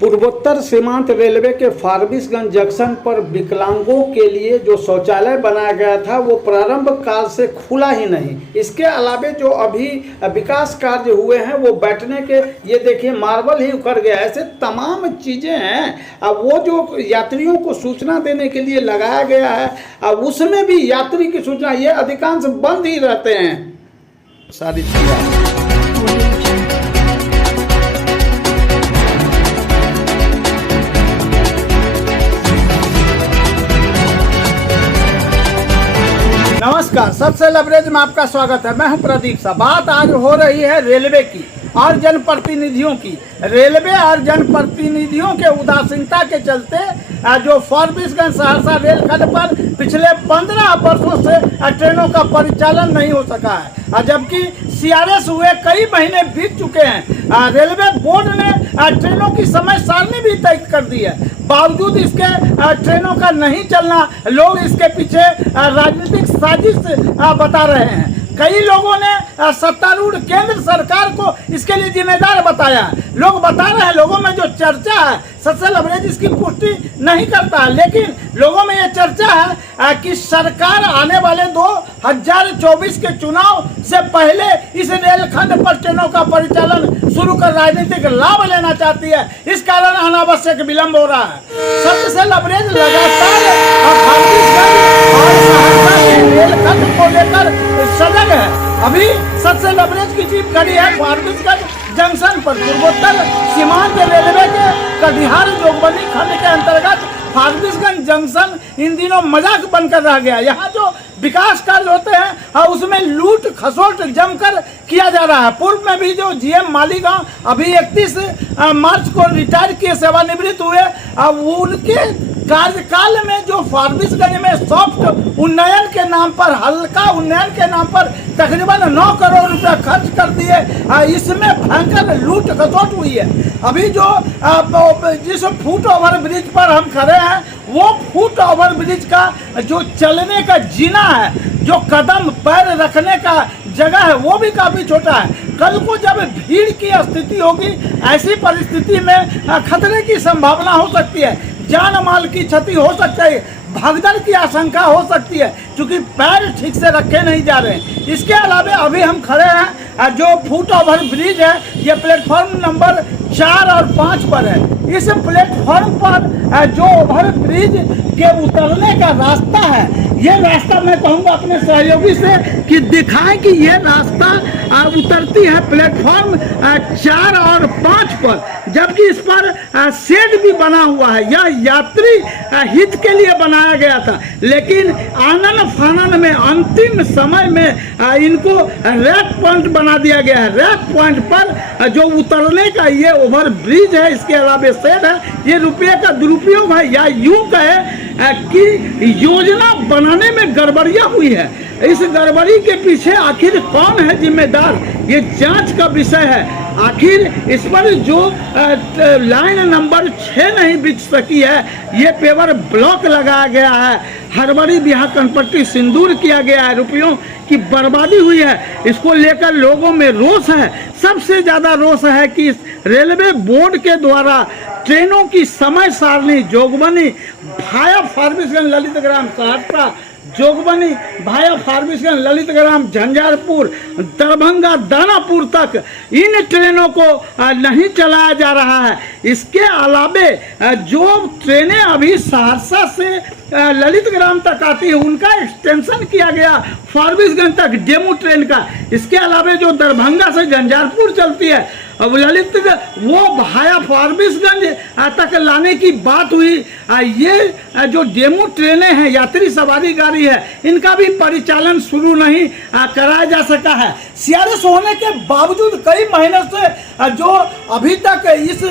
पूर्वोत्तर सीमांत रेलवे के फारबिसगंज जंक्शन पर विकलांगों के लिए जो शौचालय बनाया गया था वो प्रारंभ काल से खुला ही नहीं। इसके अलावे जो अभी विकास कार्य हुए हैं वो बैठने के, ये देखिए मार्बल ही उखड़ गया, ऐसे तमाम चीज़ें हैं। अब वो जो यात्रियों को सूचना देने के लिए लगाया गया है, अब उसमें भी यात्री की सूचना, ये अधिकांश बंद ही रहते हैं सारी चीज़ें। नमस्कार, सबसे लवरेज में आपका स्वागत है। मैं हूं प्रदीप सा। बात आज हो रही है रेलवे की और जनप्रतिनिधियों की। रेलवे और जनप्रतिनिधियों के उदासीनता के चलते जो फारबिसगंज सहरसा रेलखंड पर पिछले 15 वर्षों से ट्रेनों का परिचालन नहीं हो सका है, जबकि CRS हुए कई महीने बीत चुके हैं। रेलवे बोर्ड ने ट्रेनों की समय सारणी भी तय कर दी है, बावजूद इसके ट्रेनों का नहीं चलना लोग इसके पीछे राजनीतिक साजिश बता रहे हैं। कई लोगों ने सत्तारूढ़ केंद्र सरकार को इसके लिए जिम्मेदार बताया। लोग बता रहे हैं, लोगों में जो चर्चा है, सबसे लवरेज इसकी पुष्टि नहीं करता है, लेकिन लोगों में ये चर्चा है कि सरकार आने वाले 2024 के चुनाव से पहले इस रेलखंड पर ट्रेनों का परिचालन शुरू कर राजनीतिक लाभ लेना चाहती है। इस कारण अनावश्यक विलंब हो रहा है। सबसे लवरेज लगातार रेलखंड को लेकर सजग है। अभी सबसे लवरेज की जीप खड़ी है फारबिसगंज जंक्शन पर। पूर्वोत्तर सीमांत रेलवे के कटिहार जोगबनी खंड के अंतर्गत फारबिसगंज जंक्शन इन दिनों मजाक बनकर रह गया। यहाँ जो विकास कार्य होते हैं उसमें लूट खसोट जमकर किया जा रहा है। पूर्व में भी जो GM मालीगांव अभी 31 मार्च को रिटायर किए, सेवानिवृत्त हुए, अब उनके कार्यकाल में जो फारबिसगंज में सॉफ्ट उन्नयन के नाम पर, हल्का उन्नयन के नाम पर तकरीबन 9 करोड़ रुपया खर्च कर दिए, इसमें भयंकर लूट खसोट हुई है। अभी जो जिस फुट ओवर ब्रिज पर हम खड़े हैं, वो फुट ओवर ब्रिज का जो चलने का जीना है, जो कदम पैर रखने का जगह है, वो भी काफ़ी छोटा है। कल को जब भीड़ की स्थिति होगी, ऐसी परिस्थिति में खतरे की संभावना हो सकती है, जान माल की क्षति हो सकती है, भगदड़ की आशंका हो सकती है, क्योंकि पैर ठीक से रखे नहीं जा रहे हैं। इसके अलावा अभी हम खड़े हैं जो फुट ओवर ब्रिज है, ये प्लेटफॉर्म नंबर 4 और 5 पर है। इस प्लेटफॉर्म पर जो ओवर ब्रिज के उतरने का रास्ता है, ये रास्ता मैं कहूँगा अपने सहयोगी से कि दिखाएं कि ये रास्ता उतरती है प्लेटफॉर्म 4 और 5 पर, जबकि इस पर शेड भी बना हुआ है। यह यात्री हित के लिए बनाया गया था, लेकिन आनन फानन में अंतिम समय में इनको रैक पॉइंट बना दिया गया है। रैक पॉइंट पर जो उतरने का ये ओवर ब्रिज है, इसके अलावा शेड है, ये रुपये का दुरुपयोग है, या यूं कहे कि योजना बनाने में गड़बड़ियां हुई है। इस गड़बड़ी के पीछे आखिर कौन है जिम्मेदार, ये जांच का विषय है। आखिर इस पर जो लाइन नंबर 6 नहीं बिछ सकी है, ये पेवर ब्लॉक लगाया गया है, हड़बड़ी बिहार कनपट्टी सिंदूर किया गया है, रुपयों की बर्बादी हुई है। इसको लेकर लोगों में रोष है। सबसे ज़्यादा रोष है कि रेलवे बोर्ड के द्वारा ट्रेनों की समय सारणी जोगबनी भाया फारबिसगंज ललितग्राम सहरसा, जोगबनी भाया फारबिसगंज ललितग्राम झंझारपुर दरभंगा दानापुर तक इन ट्रेनों को नहीं चलाया जा रहा है। इसके अलावे जो ट्रेनें अभी सहरसा से ललितग्राम तक आती है, उनका एक्सटेंशन किया गया फारबिसगंज तक डेमो ट्रेन का। इसके अलावा जो दरभंगा से झंझारपुर चलती है, अब ललित वो भाया फारबिसगंज तक लाने की बात हुई। ये जो डेमो ट्रेनें हैं, यात्री सवारी गाड़ी है, इनका भी परिचालन शुरू नहीं कराया जा सका है। CRS होने के बावजूद कई महीनों से जो अभी तक इस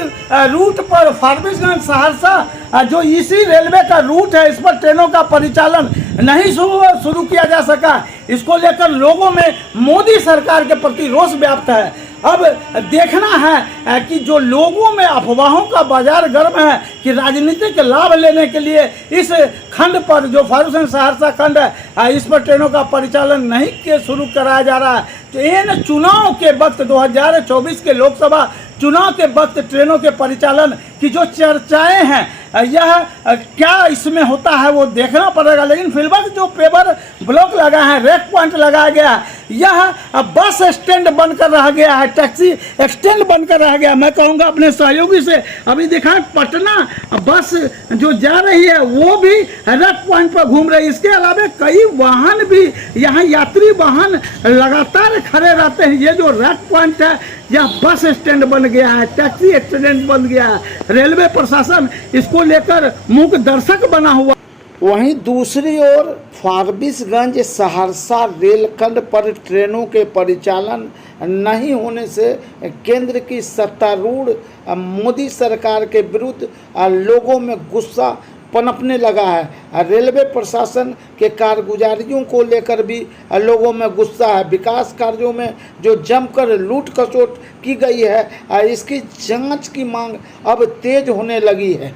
रूट पर फारबिसगंज सहरसा जो इसी रेलवे का रूट है, इस पर ट्रेनों का परिचालन नहीं शुरू किया जा सका। इसको लेकर लोगों में मोदी सरकार के प्रति रोष व्याप्त है। अब देखना है कि जो लोगों में अफवाहों का बाजार गर्म है कि राजनीतिक लाभ लेने के लिए इस खंड पर जो फारबिसगंज सहरसा खंड है, इस पर ट्रेनों का परिचालन नहीं शुरू कराया जा रहा है। तो इन चुनाव के वक्त 2024 के लोकसभा चुनाव के वक्त ट्रेनों के परिचालन की कि जो चर्चाएं हैं यह क्या इसमें होता है वो देखना पड़ेगा। लेकिन फिलहाल जो पेपर ब्लॉक लगा है, रेक पॉइंट लगाया गया, यह बस स्टैंड बनकर रह गया है, टैक्सी स्टैंड बनकर रह गया। मैं कहूँगा अपने सहयोगी से, अभी देखा पटना बस जो जा रही है वो भी रेक पॉइंट पर घूम रही है। इसके अलावा कई वाहन भी यहाँ, यात्री वाहन लगातार खड़े रहते हैं। ये जो रेक पॉइंट है यह बस स्टैंड बन गया है, टैक्सी स्टैंड बन गया है। रेलवे प्रशासन इसको लेकर मूक दर्शक बना हुआ। वहीं दूसरी ओर फारबिसगंज सहरसा रेलखंड पर ट्रेनों के परिचालन नहीं होने से केंद्र की सत्तारूढ़ मोदी सरकार के विरुद्ध लोगों में गुस्सा पनपने लगा है। रेलवे प्रशासन के कारगुजारियों को लेकर भी लोगों में गुस्सा है। विकास कार्यों में जो जमकर लूट खसोट की गई है, इसकी जांच की मांग अब तेज होने लगी है।